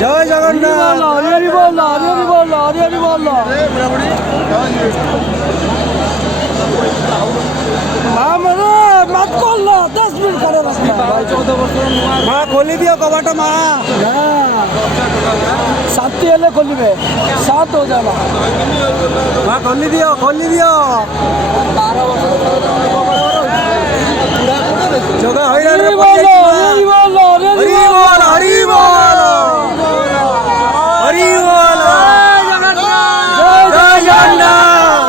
जय जगन्नाथ हरिहरि बोल हरिहरि बोल हरिहरि बोल मत खोल 10 मिनट खड़े रखना माँ खोली दियो कबाट माँ साथी हेले खोलिबे सात हो जाना माँ खोली दियो 12 वर्ष जगह हरि बोल हरि बोल हरि बोल हरि बोल हरि बोल जय जगन्नाथ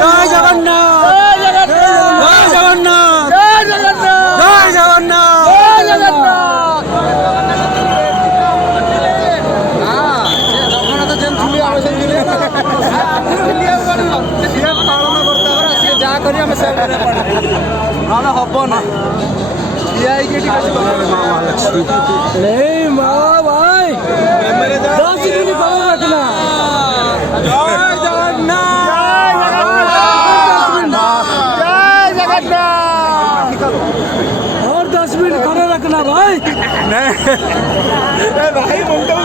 जय जगन्नाथ जय जगन्नाथ जय जगन्नाथ जय जगन्नाथ जय जगन्नाथ हां से जगन्नाथ जेन चुली आवश्यक दिले सिया पालन करता और से जा करी हम से ना हबो ना सीआई के ठीक আছে मां महालक्ष्मी नहीं मां भाई 10 दिन पालन रखना जय जगन्नाथ जय जगन्नाथ और 10 मिनट खड़े रखना भाई नहीं ए भाई मुंडा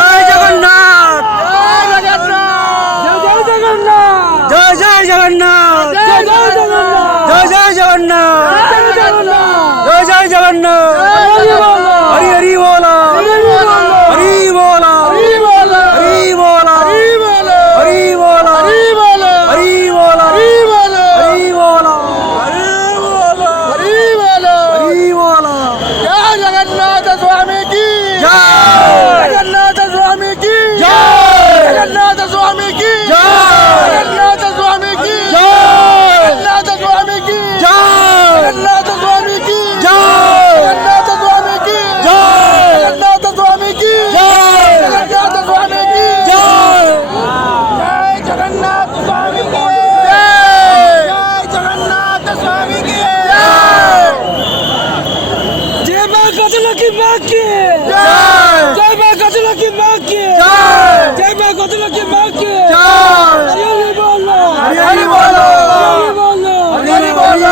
जय जगन्नाथ जय जगन्नाथ जय जय जगन्नाथ हरि हरि बोला हरि बोला हरि बोला हरि बोला हरि बोला हरि बोला हरि बोला हरि बोला हरि बोला हरि बोला हरि बोला हरि बोला जय जगन्नाथ स्वामी की जय जगन्नाथ स्वामी की जय जगन्नाथ स्वामी की जय जगन्नाथ स्वामी की जय जगन्नाथ स्वामी की जय जगन्नाथ स्वामी की जय जगन्नाथ स्वामी की जय जगन्नाथ स्वामी की जय जगन्नाथ स्वामी की जय जय जगन्नाथ स्वामी की जय जगन्नाथ स्वामी की जय मां गजला की मां की जय मां गजला की मां की जय मां गजला की मां की हरि बोलो हरि बोलो हरि बोलो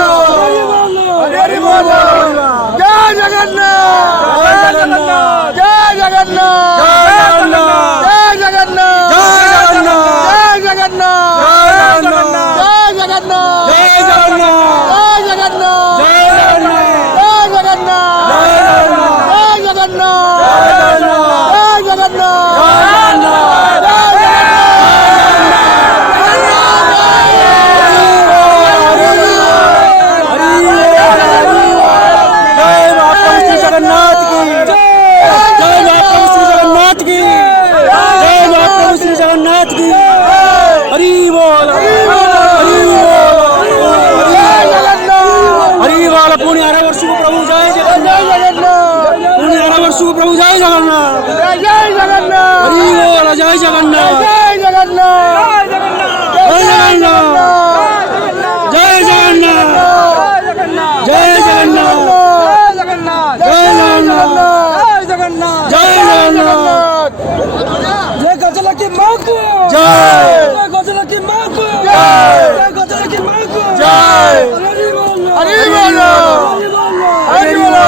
हरि बोलो जय जगन्नाथ जय जगन्नाथ जय जगन्नाथ जय जगन्नाथ जय जगन्नाथ जय जगन्नाथ जय जगन्नाथ जय जगन्नाथ जय जगन्नाथ जय जगन्नाथ जय जगन्नाथ जय जगन्नाथ जय जगन्नाथ जगन्नाथ की जय महाप्रभु श्री जगन्नाथ की जय महाप्रभु श्री जगन्नाथ की हरि बोल हरि बोल हरि बोल पुण्य 11 वर्ष को प्रभु जय जगन्नाथ पुण्य 11 वर्ष को प्रभु जय जगन्नाथ जय जगन्नाथ हरि बोल जय जगन्नाथ जय जगन्नाथ जय जगन्नाथ जय जगन्नाथ जय जगन्नाथ जय जगन्नाथ जय जगन्नाथ जय गजला की मां को जय गजला की मां को जय गजला की मां को जय हरि बोलो हरि बोलो हरि बोलो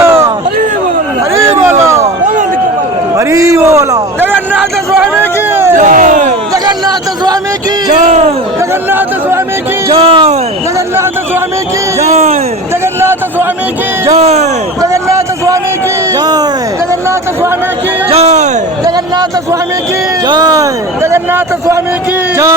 हरि बोलो हरि बोलो जगन्नाथ स्वामी की जय जगन्नाथ स्वामी की जय जगन्नाथ स्वामी की जय जगन्नाथ स्वामी की जय जगन्नाथ स्वामी की जय जगन्नाथ स्वामी की जय जगन्नाथ स्वामी की जय जगन्नाथ स्वामी की जय जगन्नाथ स्वामी की जय